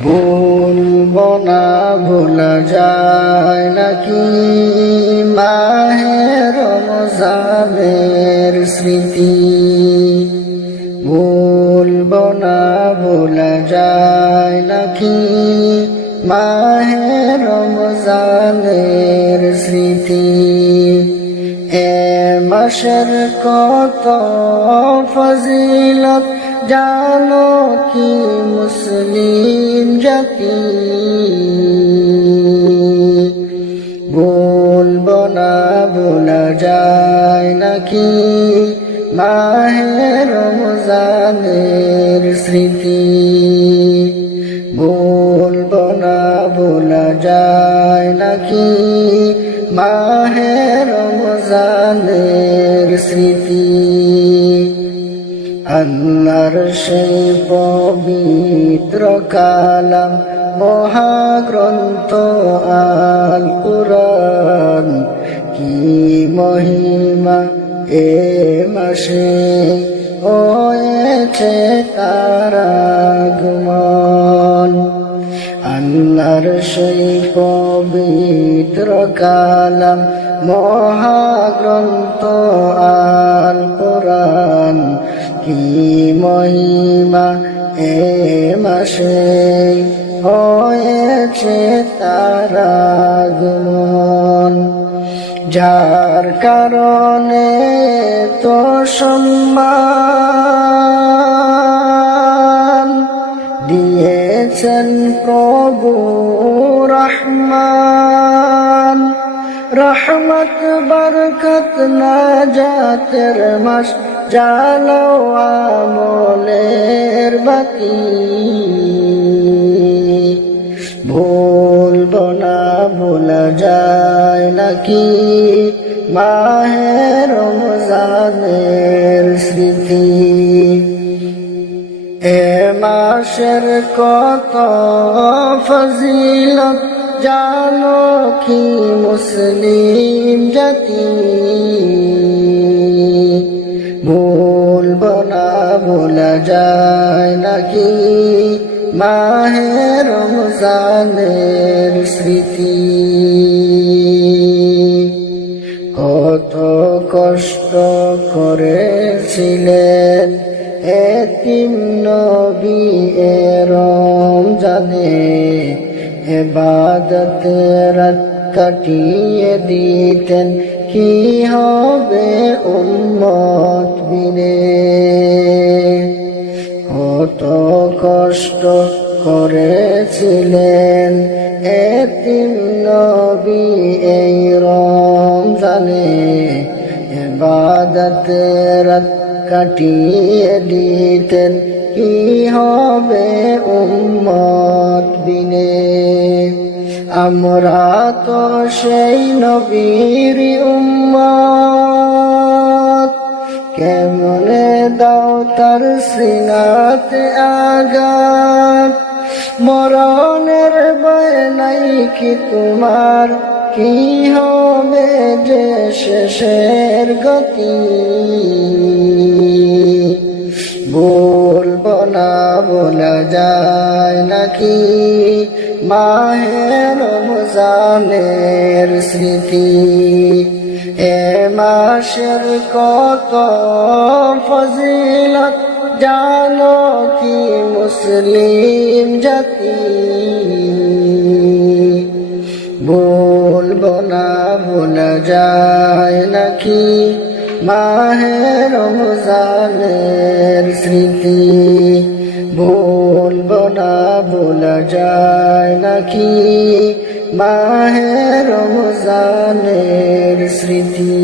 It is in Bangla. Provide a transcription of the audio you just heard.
বলবো না ভোলা যায় নাকি মাহে রমজানের স্মৃতি। বলবো না ভোলা যায় নাকি মাহে রমজানের স্মৃতি। এ মাসের কত ফজিলত জানো কি মুসলিম জাতি। বলবো না ভোলা যায় নাকি মাহে রমজানের স্মৃতি। বলবো না ভোলা যায় নাকি মাহে রমজানের স্মৃতি। আল্লাহর সেই পবিত্র কালাম মহাগ্রন্থ আল কুরআন, কি মহিমা এ মাসে হয়েছে তার আগমন। আল্লাহর সেই পবিত্র কালাম মহাগ্রন্থ আল কুরআন, কি মহিমা এ মাসে হয়েছে তার আগমন। যার কারণে তো সম্মান দিয়েছেন প্রভু রহমান। রহমত বরকত নাজাতের মাস, জ্বালাও আমলের বাতি। ভুলবো না ভোলা যায় নাকি মাহে রমজানের স্মৃতি। এ মাসের কত ফজিলত জানো কি মুসলিম জাতি। ভুলবো না ভোলা যায় নাকি মাহে রমজানের স্মৃতি। কত কষ্ট করেছিলেন এতিম নবী এ রমজানে, ইবাদতে রাত কাটিয়ে দিতেন কি হবে উম্মত বিনে। কত কষ্ট করেছিলেন এতিম নবী এই রমজানে, ইবাদতে রাত কাটিয়ে দিতেন কি হবে উম্মত বিনে। আমরা তো সেই নবীর উম্মত, কেমনে দাও তার সিনাতে আঘাত। মরণের ভয় নাই কি তোমার, কি হবে যে শেষের গতি। বলবো না বলা যায় নাকি মাহে রমজানের স্মৃতি। এ মাসের কত ফজিলত জানো কি মুসলিম জাতি। বলবো না ভোলা যায় নাকি মাহে রমজানের স্মৃতি। বলবো না ভোলা যায় নাকি মাহে রমজানের স্মৃতি।